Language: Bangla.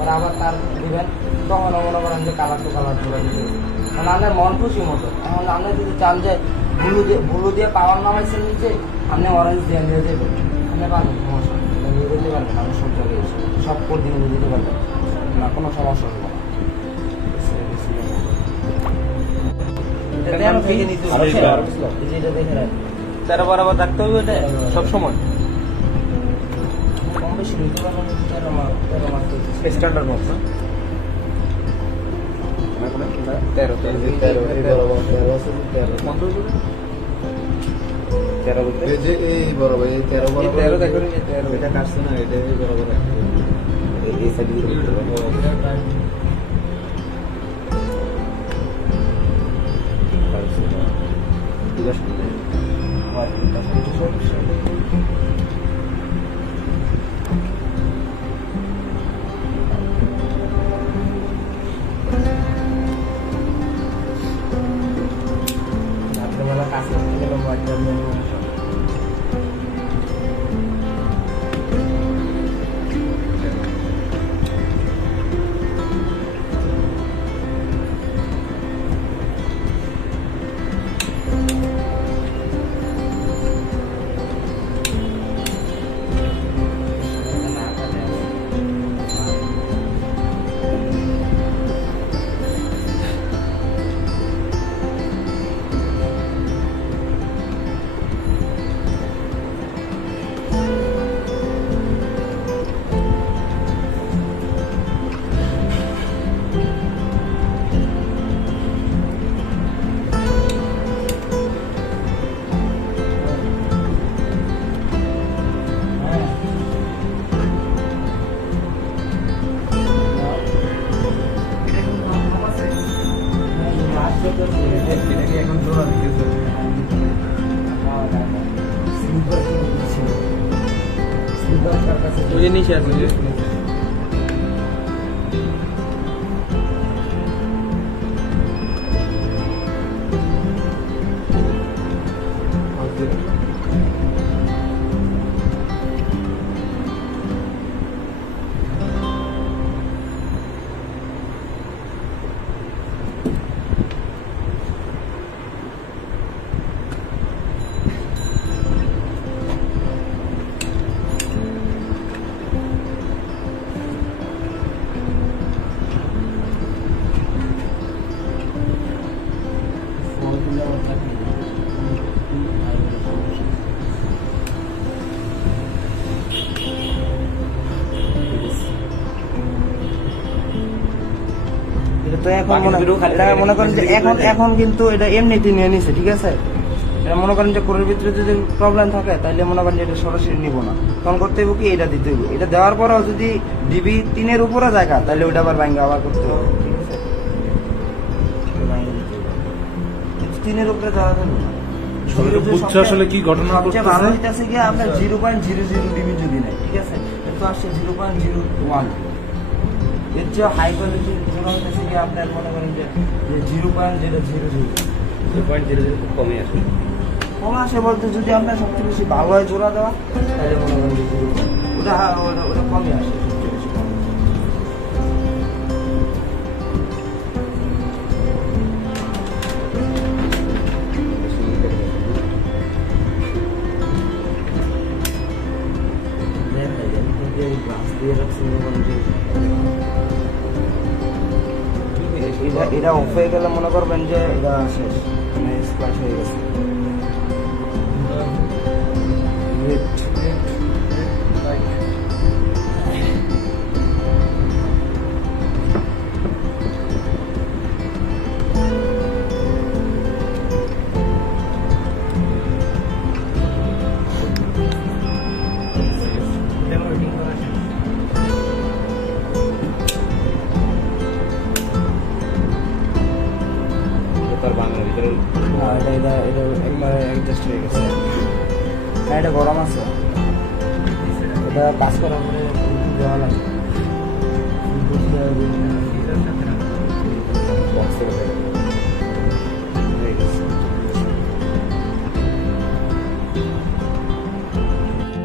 পরে আবার তার দিবেন, তখন মনে করেন যে কালার টু কালার ধরে দিতে, মানে আপনার মন খুশি মতো। এখন আপনি যদি চান যে ব্লু দিয়ে পাওয়ার নামাইছেন নিচে, আপনি অরেঞ্জ দিয়ে নিয়ে দেবেন, আপনি পারবেন, সমস্যা নিয়ে যেতে পারবেন, আপনি সব জায়গায় সব করে দিয়ে নিয়ে যেতে পারবেন না, কোনো সমস্যা হবে না। তেরো বরাবর রাখতে হবে ওটা সবসময় কম বেশি নিতে পারবেন, 13 মাস স্ট্যান্ডার্ড মাপ না? 13 এই যে এই বরাবর এই 13 বরাবর 13 দেখো নি, 13 এটা কাটছে না, এটা এই বরাবর এই সাইডে রাত্রেবেলা কাজ করতে গেলে বাচ্চা এখন জোড়া দিতেছে ওই যে নিচে আছে যে তো এখন মনে করেন যে এখন কিন্তু এটা এমনিতে নিয়ে নিছে, ঠিক আছে। এটা মনে করেন যে কোরের ভিতরে যদি প্রবলেম থাকে তাহলে মনে করেন যে এটা সরাসরি নিব না, তখন করতে হইব কি এটা দিতে হইব। এটা দেওয়ার পরেও যদি ডিবি 3-এর উপরে জায়গা তাহলে ওটা আবার ভাঙ্গা আবার করতে হবে, ঠিক আছে। 3-এর উপরে দেওয়া যাবে না। বুঝছো আসলে কি ঘটনা সবচেয়ে ভালো ঘটছে? হইতেছে কি আপনার 0.00 ডিবি যদি নেয়, ঠিক আছে, এটা আসছে 0.01। এর চেয়ে হাই কোয়ালিটির জোড়া হইতেছে কি আপনার মনে করেন যে 0.000 খুব কমই আসে। কম আসে বলতে যদি আপনার সবচেয়ে বেশি ভালো হয় জোড়া দেওয়া, তাহলে মনে করেন যে 0, ওটা কমই আসে সবচেয়ে বেশি কম। এটা অফ হয়ে গেলে মনে করবেন যে এটা শেষ, মানে স্ক্র্যাচ হয়ে গেছে। এটা একবারে অ্যাডজাস্ট হয়ে গেছে। না, এটা গরম আছে, এটা কাজ করার পরে দেওয়া লাগবে।